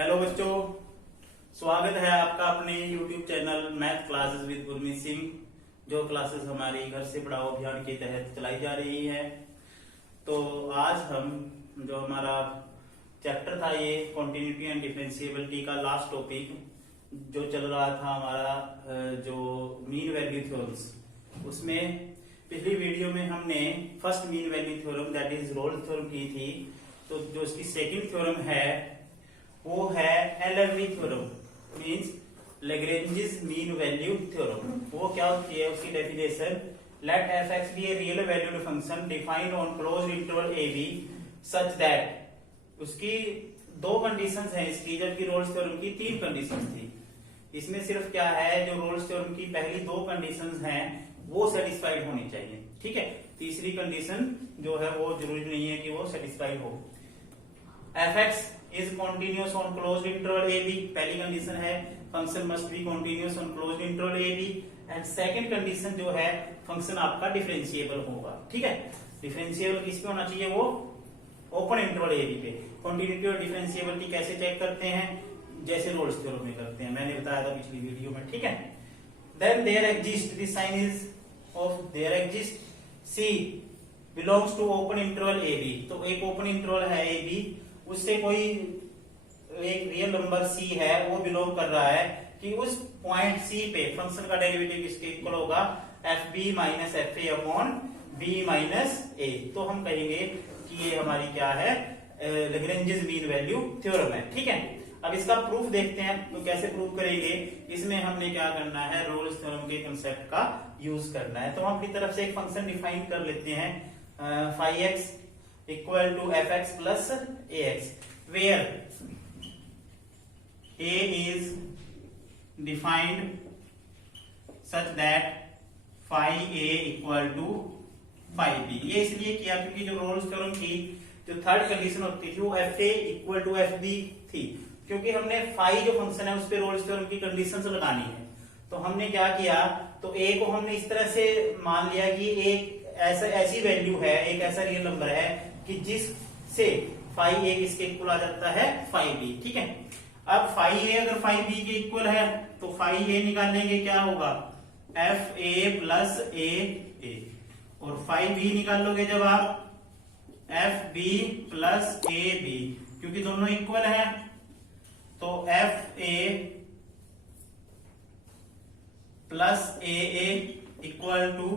Hello बच्चों, स्वागत है आपका अपने YouTube channel math classes with Gurmeet Singh. जो क्लासेस हमारी घर से पढ़ाओ अभियान के तहत चलाई जा रही है। तो आज हम जो हमारा चैप्टर था ये कॉन्टिन्यूटी एंड डिफरेंशिएबिलिटी का लास्ट टॉपिक जो चल रहा था हमारा जो मीन वैल्यू थ्योरम्स, उसमें पिछली वीडियो में हमने first mean value theorem that is roles theorem की थी। तो जो इसकी सेकंड थ्योरम है वो है LMV theorem, means Lagrange's mean value theorem. वो क्या होती है, उसकी definition, let f x be a real valued function defined on closed interval A b such that, उसकी दो कंडीशंस हैं इसकी, जबकि रोल्स थ्योरम की तीन कंडीशंस थी। इसमें सिर्फ क्या है, जो रोल्स थ्योरम की पहली दो कंडीशंस हैं वो सेटिस्फाइड होनी चाहिए, ठीक है। तीसरी कंडीशन जो है वो जरूरी नहीं है कि वो सेटिस्फाइड हो। F x is continuous on closed interval A b, पहली कंडीशन है function must be continuous on closed interval A b. And second condition जो है फंक्शन आपका डिफरेंशिएबल होगा, ठीक है। डिफरेंशिएबल किस पे होना चाहिए, वो ओपन इंटरवल ए बी पे। कॉन्टिन्यूटी और डिफरेंशिएबिलिटी कैसे चेक करते हैं, जैसे रोल्स थ्योरम में करते हैं, मैंने बताया था पिछली वीडियो में, ठीक है। Then there exist, this sign is of there exist, c belongs to open interval A b. तो एक ओपन इंटरवल है ए बी, उससे कोई एक रियल नंबर c है वो बिलोंग कर रहा है कि उस पॉइंट c पे फंक्शन का डेरिवेटिव किसके इक्वल होगा, F B minus F A upon B minus ए। तो हम कहेंगे कि ये हमारी क्या है, लैग्रेंजेस मीन वैल्यू थ्योरम है, ठीक है। अब इसका प्रूफ देखते हैं, तो कैसे प्रूफ करेंगे। इसमें हमने क्या करना है, रोल्स थ्योरम के कंसेप्ट का यूज करना है। तो हम अपनी तरफ से एक फंक्शन डिफाइन कर लेते हैं, phi x equal to f x plus a x, where a is defined such that phi a equal to phi b। ये इसलिए किया क्योंकि जो रोल्स थ्योरम की जो थर्ड कंडीशन होती थी वो f a equal to F b थी, क्योंकि हमने फाई जो फंक्शन है उस पे रोल्स थ्योरम की कंडीशंस लगानी है। तो हमने क्या किया, तो a को हमने इस तरह से मान लिया कि एक ऐसी वैल्यू है, एक ऐसा रियल नंबर है कि जिससे फाई ए किसके इक्वल आ जाता है, फाई बी, ठीक है। अब फाई ए अगर फाई बी के इक्वल है तो फाई ए निकालेंगे, क्या होगा, एफ ए प्लस ए, और फाई बी निकालोगे जब आप F B plus A B, क्योंकि दोनों इक्वल है। तो F A plus A equal to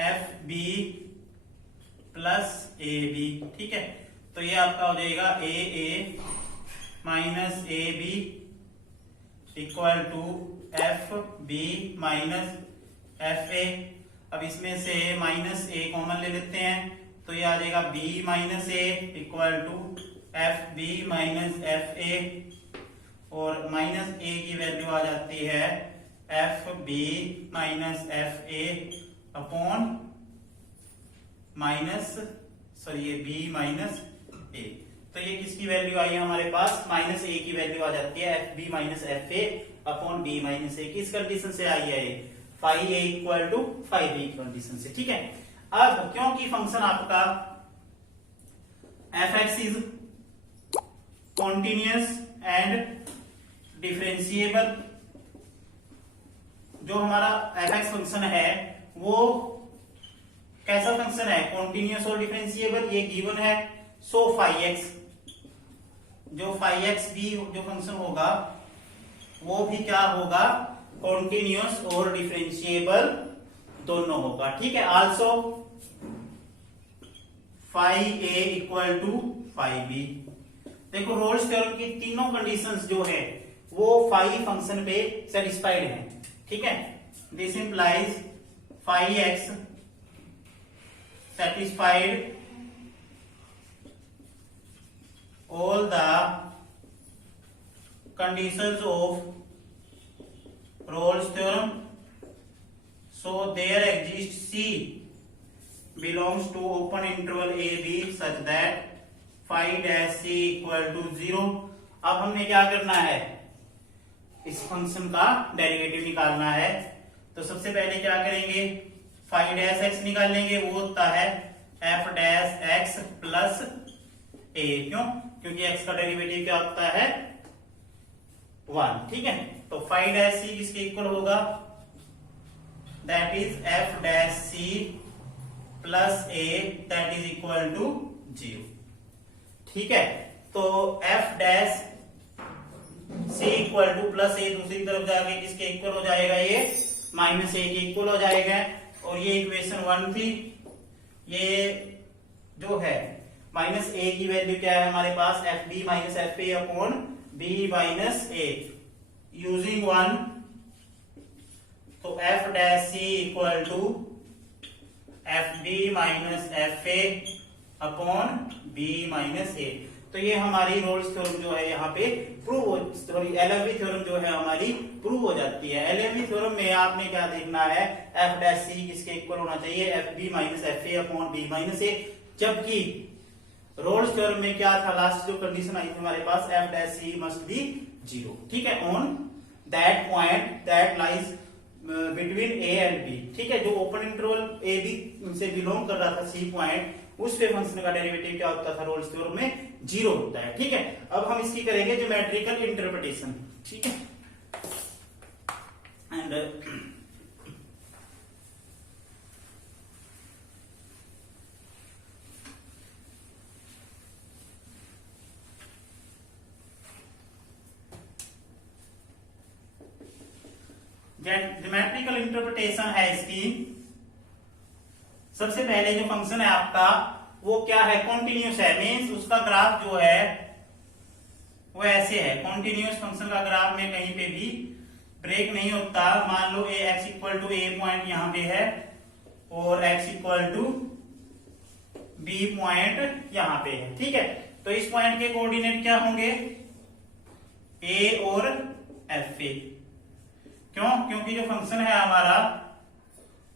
F B plus A B, ठीक है। तो ये आपका हो जाएगा A minus A B equal to F B minus F A. अब इसमें से माइनस ए कॉमन ले लेते हैं, तो ये आ जाएगा b minus a equal to F B minus F a, और माइनस ए की वैल्यू आ जाती है F B minus F A upon ये बी माइनस ए। तो ये किसकी वैल्यू आई है हमारे पास, माइनस ए की वैल्यू आ जाती है F B minus F A upon B minus A. किस कंडीशन से आई है, phi A equal to phi B condition से, ठीक है। अब क्योंकि फंक्शन आपका F x is continuous and differentiable, जो हमारा एफ एक्स फंक्शन है वो कैसा फंक्शन है, कॉन्टिन्यूअस और डिफरेंशिएबल, ये गिवन है। सो फाई एक्स, जो फाई एक्स भी जो फंक्शन होगा वो भी क्या होगा, कॉन्टिन्यूअस और डिफरेंशिएबल दोनों होगा, ठीक है। Also phi A equal to phi b. देखो रोल्स थ्योरम की तीनों कंडीशंस जो है वो फाई फंक्शन पे सेटिस्फाइड है, ठीक है। This implies phi x satisfied all the conditions of Rolle's theorem, so there exists C belongs to open interval a b such that phi dash c equal to 0। अब हमने क्या करना है, इस फंक्शन का डेरिवेटिव निकालना है। तो सबसे पहले क्या करेंगे, फाई डैश एक्स निकालेंगे, वो होता है एफ डैश एक्स प्लस ए। क्यों, क्योंकि एक्स का डेरिवेटिव क्या होता है, 1, ठीक है। तो फाइव डैश सी किसके इक्वल होगा, that is f dash c plus a that is equal to 0, ठीक है। तो F dash C equal to plus a दूसरी तरफ जाके किसके इक्वल हो जाएगा, ये माइनस ए के इक्वल हो जाएगा। और ये इक्वेशन 1 थी, ये जो है माइनस ए की वैल्यू क्या है हमारे पास, F B minus F A upon B minus A using 1, तो F dash C equal to F B minus F A upon B minus ए। तो ये हमारी रोल्स थ्योरम जो है यहाँ पे प्रूव हो, सॉरी एलएमवी थ्योरम जो है हमारी प्रूव हो जाती है। एलएमवी थ्योरम में आपने क्या देखना है, एफ डैश सी किसके इक्वल होना चाहिए, F B minus F A upon B minus A. जबकि रोल्स थ्योरम में क्या था, लास्ट जो कंडीशन आई थी हमारे पास, F dash C must be 0, ठीक है, on that point that lies between A and B, ठीक है। जो ओपन इंटरवल ए बी से बिलोंग कर रहा था सी पॉइंट, उस पे फंक्शन का डेरिवेटिव क्या होता था, रोल्स थ्योरम में 0 होता है, ठीक है। अब हम इसकी करेंगे ज्योमेट्रिकल इंटरप्रिटेशन, ठीक है। एंड ज्योमेट्रिकल इंटरप्रिटेशन है इसकी, सबसे पहले जो फंक्शन है आपका वो क्या है, कॉन्टिन्यूस है, मीन्स उसका ग्राफ जो है वो ऐसे है, कॉन्टिन्यूस फंक्शन का ग्राफ में कहीं पे भी ब्रेक नहीं होता। मान लो A X equal to A point यहां पे है और X equal to B point यहां पे है, ठीक है। तो इस पॉइंट के कोऑर्डिनेट क्या होंगे, ए और एफ ए। क्यों, क्योंकि जो फंक्शन है हमारा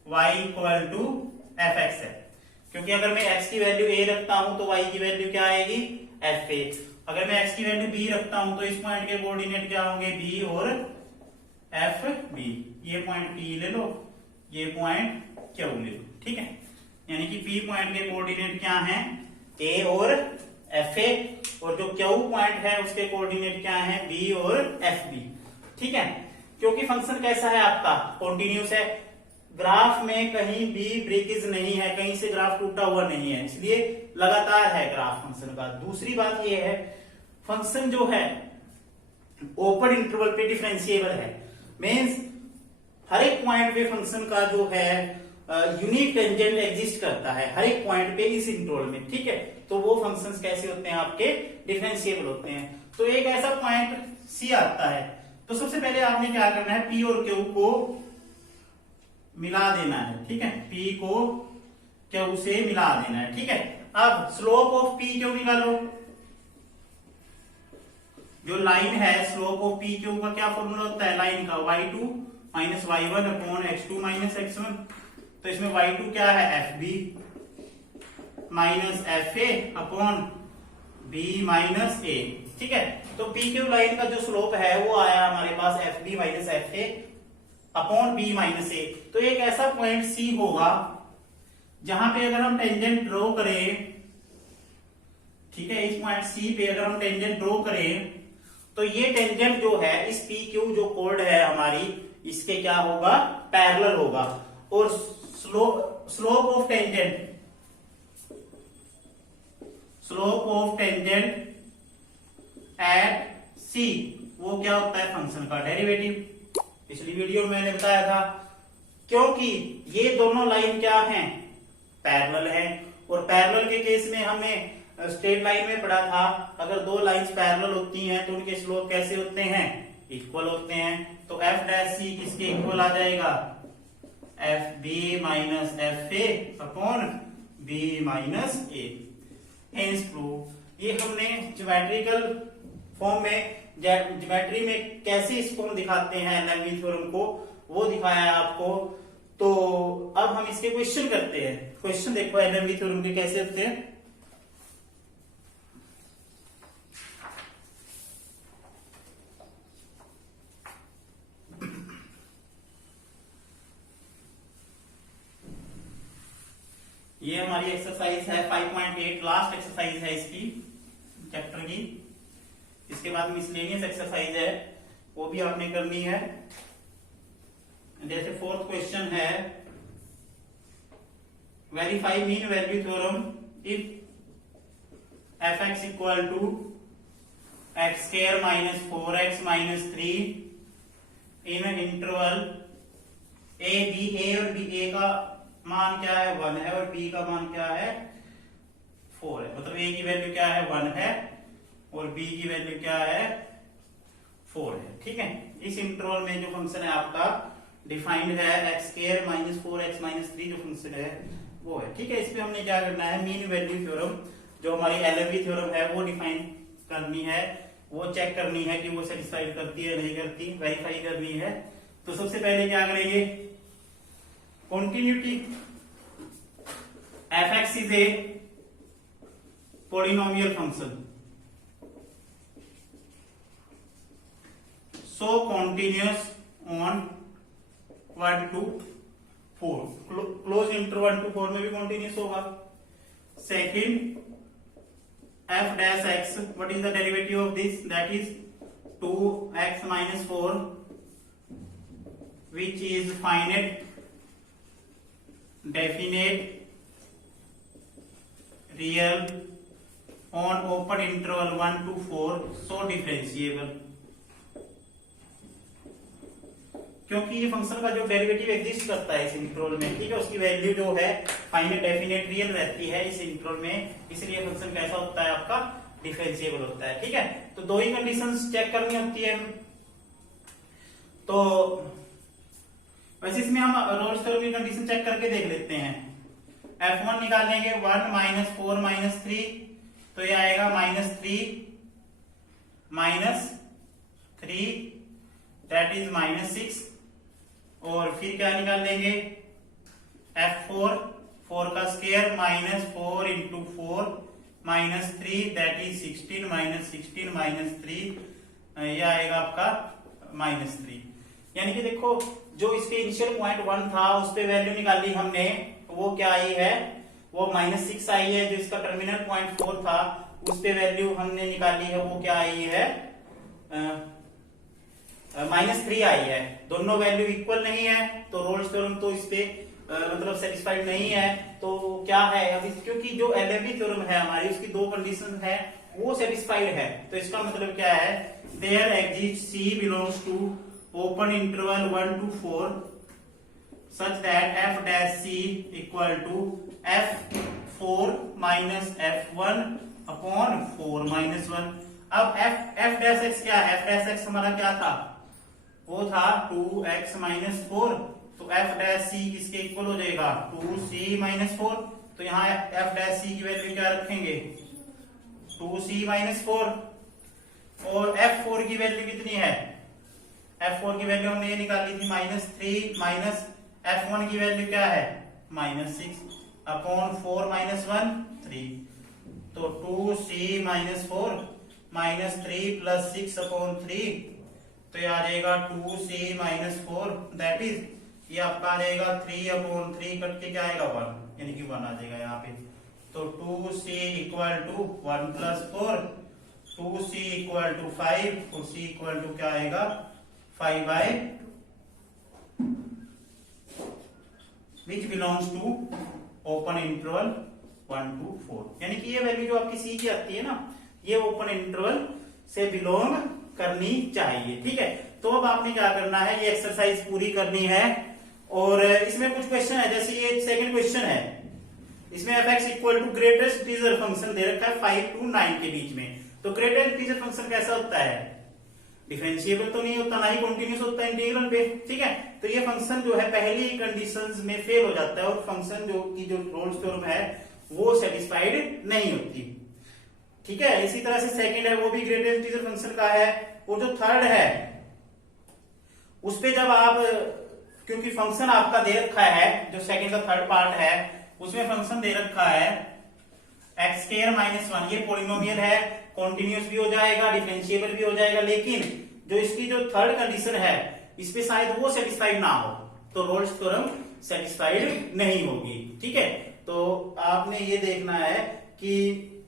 y equal to f x है, क्योंकि अगर मैं x की वैल्यू a रखता हूं तो y की वैल्यू क्या आएगी, एफ ए। अगर मैं x की वैल्यू b रखता हूं तो इस पॉइंट के कोऑर्डिनेट क्या होंगे, b और एफ बी। ये पॉइंट p ले लो, ये पॉइंट q ले लो, ठीक है। यानी कि p पॉइंट के कोऑर्डिनेट क्या हैं, a और एफ ए, और जो q पॉइंट है उसके कोऑर्डिनेट क्या है, b और एफ बी, ठीक है। क्योंकि फंक्शन कैसा है आपका, कॉन्टिन्यूस है, ग्राफ में कहीं भी ब्रेकेज नहीं है, कहीं से ग्राफ टूटा हुआ नहीं है, इसलिए लगातार है ग्राफ फंक्शन का। दूसरी बात यह है, फंक्शन जो है ओपन इंटरवल पे डिफरेंशिएबल है, मींस हर एक पॉइंट पे फंक्शन का जो है यूनिक टेंजेंट एग्जिस्ट करता है हर एक पॉइंट पे इस इंटरवल में, ठीक है। तो वो फंक्शंस कैसे होते हैं आपके, डिफरेंशिएबल होते हैं। तो एक ऐसा पॉइंट सी आता है, तो सबसे पहले आपने क्या करना है, पी और क्यू को मिला देना है, ठीक है, पी को क्यू से मिला देना है, ठीक है। अब स्लोप ऑफ पी क्यू निकालो, जो लाइन है स्लोप ऑफ पी क्यू का क्या फॉर्मूला होता है, लाइन का y2 minus y1 upon x2 minus x1। तो इसमें y2 क्या है, F B minus F A upon B minus A, ठीक है। तो पी क्यू लाइन का जो स्लोप है वो आया हमारे पास F B minus F A upon B minus ए। तो एक ऐसा पॉइंट सी होगा जहां पे अगर हम टेंजेंट ड्रॉ करें, ठीक है, इस पॉइंट सी पे अगर हम टेंजेंट ड्रॉ करें तो ये टेंजेंट जो है इस पी क्यू जो कोड है हमारी, इसके क्या होगा, पैरेलल होगा। और स्लोप ऑफ टेंजेंट एट सी वो क्या होता है, फंक्शन का डेरिवेटिव। पिछली वीडियो में मैंने बताया था, क्योंकि ये दोनों लाइन क्या हैं, पैरेलल है। और पैरेलल के केस में हमें स्ट्रेट लाइन में पढ़ा था, अगर दो लाइंस पैरेलल होती हैं तो उनके स्लोप कैसे होते हैं, इक्वल होते हैं। तो एफ डैश सी किसके इक्वल आ जाएगा, f B minus F A upon B minus a. Hence prove. ये हमने ज्योमेट्रिकल फॉर्म में, ज्योमेट्री में कैसे इसको हम दिखाते हैं एलएमवी थ्योरम को, वो दिखाया है आपको। तो अब हम इसके क्वेश्चन करते हैं। क्वेश्चन देखो एलएमवी थ्योरम के कैसे होते हैं। ये हमारी एक्सरसाइज है 5.8, लास्ट एक्सरसाइज है इसकी चैप्टर की। इसके बाद मिसलेनियस एक्सरसाइज है, वो भी आपने करनी है। जैसे फोर्थ क्वेश्चन है, verify mean value theorem if F X equal to X square minus 4x minus 3 in interval A B. A और बी, ए का मान क्या है 1 है और बी का मान क्या है 4 है। मतलब ए की वैल्यू क्या है 1 है और बी की वैल्यू क्या है 4 है। ठीक है, इस इंटरवल में जो फंक्शन है आपका डिफाइंड है x square minus 4x minus 3 जो फंक्शन है वो है। ठीक है, इस पे हमने क्या करना है, मीन वैल्यू थ्योरम जो हमारी एलएफवी थ्योरम है वो डिफाइन करनी है, वो चेक करनी है कि वो सेटिस्फाइड करती है नहीं करती, वेरीफाई करनी है। तो सबसे पहले क्या करेंगे, continuity fx is a polynomial function, so continuous on 1 to 4, close interval 1 to 4 में भी continuous होगा। Second f dash x, what is the derivative of this, that is 2x minus 4 which is finite, definite, real on open interval 1 to 4, so differentiable। क्योंकि ये function का जो derivative exist करता है इस इंटरवल में, ठीक है, उसकी वैल्यू जो है फाइनाइट, डेफिनेट, रियल रहती है इस इंटरवल में, इसलिए फंक्शन कैसा होता है आपका डिफरेंशिएबल होता है। ठीक है, तो दो ही कंडीशंस चेक करनी होती है। तो वैसे इसमें हम रोल्स थ्योरम की कंडीशन चेक करके देख लेते हैं। f1 निकालेंगे 1 माइनस 4 माइनस 3, तो ये आएगा minus 3 minus 3 that is minus 6। और फिर क्या निकाल लेंगे, f4, 4 का square minus 4 into 4 minus 3 that is 16 minus 16 minus 3, ये आएगा आपका माइनस 3। यानी कि देखो जो इसके इनिशियल पॉइंट 1 था उस पे वैल्यू निकाली हमने, वो क्या आई है, वो माइनस 6 आई है। जो इसका टर्मिनल पॉइंट 4 था उस पे वैल्यू हमने निकाली है, वो क्या आई है माइनस 3 आई है। दोनों वैल्यू इक्वल नहीं है तो रोल्स थ्योरम तो इस पे मतलब सेटिस्फाइड नहीं है। तो क्या है अभी, क्योंकि जो एलएफवी थ्योरम है हमारी उसकी दो कंडीशन है वो सेटिस्फाइड है, तो इसका मतलब क्या है, there exist c belongs to open interval 1 to 4 such that f dash c equal to f4 minus f1 upon 4 minus 1। अब f dash x क्या है, f dash x हमारा क्या था, वो था 2x minus 4, तो f dash c किसके इक्वल हो जाएगा 2c minus 4। तो यहाँ f dash c की वैल्यू क्या रखेंगे 2c minus 4, और f4 की वैल्यू कितनी है, f4 की वैल्यू हमने ये निकाली थी माइनस 3 माइनस f1 की वैल्यू क्या है माइनस 6 अपॉन 4 माइनस 1 3, तो 2c minus 4 minus 3 plus 6 upon 3, तो ये आ जाएगा 2c माइनस 4 दैट इज, ये आपका आ जाएगा 3 अपॉन 3 कट के क्या आएगा 1, यानी कि 1 आ जाएगा यहाँ पे। तो 2c equal to 1 plus 4, 2c equal to 5, तो c इक्वल टू क्या आएगा 5/2 which belongs to open interval 1 to 4। यानी कि ये वैल्यू जो आपकी सी की आती है ना, ये ओपन इंटरवल से बिलोंग करनी चाहिए। ठीक है, तो अब आपने क्या करना है, ये एक्सरसाइज पूरी करनी है। और इसमें कुछ क्वेश्चन है, जैसे ये सेकंड क्वेश्चन है, इसमें f(x) equal to greatest integer function दे रखा है 5 to 9 के बीच में। तो ग्रेटेस्ट इंटीजर फंक्शन कैसा होता है, डिफरेंशिएबल तो नहीं होता, ना ही कंटीन्यूअस होता है इंटीग्रल पे। ठीक है, तो ये फंक्शन जो है पहली कंडीशंस में फेल हो जाता है और फंक्शन जो की जो रोल्स थ्योरम है वो सेटिस्फाइड नहीं होती। ठीक है, इसी तरह से सेकंड है वो भी ग्रेटेस्ट इंटीजर फंक्शन का है, और जो थर्ड है उस पे जब आप, क्योंकि फंक्शन आपका दे रखा है, जो सेकंड का थर्ड पार्ट है उसमें फंक्शन दे रखा है एक्स स्क्वायर माइनस 1, ये पॉलिनोमियल है, कॉन्टिन्यूस भी हो जाएगा, डिफरेंशिएबल भी हो जाएगा, लेकिन जो इसकी जो थर्ड कंडीशन है इस पे शायद वो सेटिस्फाइड ना हो, तो रोल्स थ्योरम सेटिस्फाइड नहीं होगी। ठीक है, तो आपने ये देखना है कि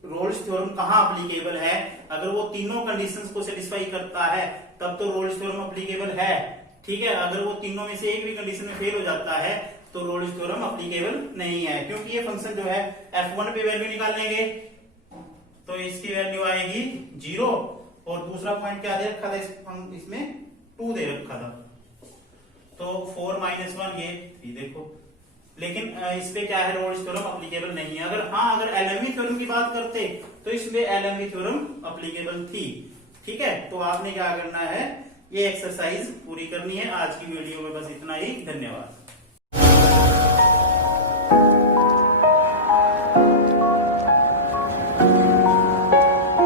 रोल्स थ्योरम कहाँ अप्लीकेबल है, अगर वो तीनों कंडीशंस को सेटिस्फाई करता है तब तो रोल्स थ्योरम अप्लीकेबल है। ठीक है, अगर वो तीनों में से एक भी कंडीशन में फेल हो जाता है तो रोल्स थ्योरम अप्लीकेबल नहीं है, क्योंकि ये फंक्शन जो है f1 पे वैल्यू निकाल लेंगे तो इसकी वैल्यू आएगी 0 और दूसरा पॉइंट क्या दे रखा था इसमें 2 दे रखा था, तो 4 - 1 ये 3 देखो। लेकिन इस पे क्या है, रोल्स थ्योरम अप्लीकेबल नहीं है। अगर एलएमवी थ्योरम की बात करते तो इसमें एलएमवी थ्योरम अप्लीकेबल थी। ठीक है, तो आपने क्या करना है, ये एक्सरसाइज पूरी करनी है। आज की वीडियो में बस इतना ही, धन्यवाद।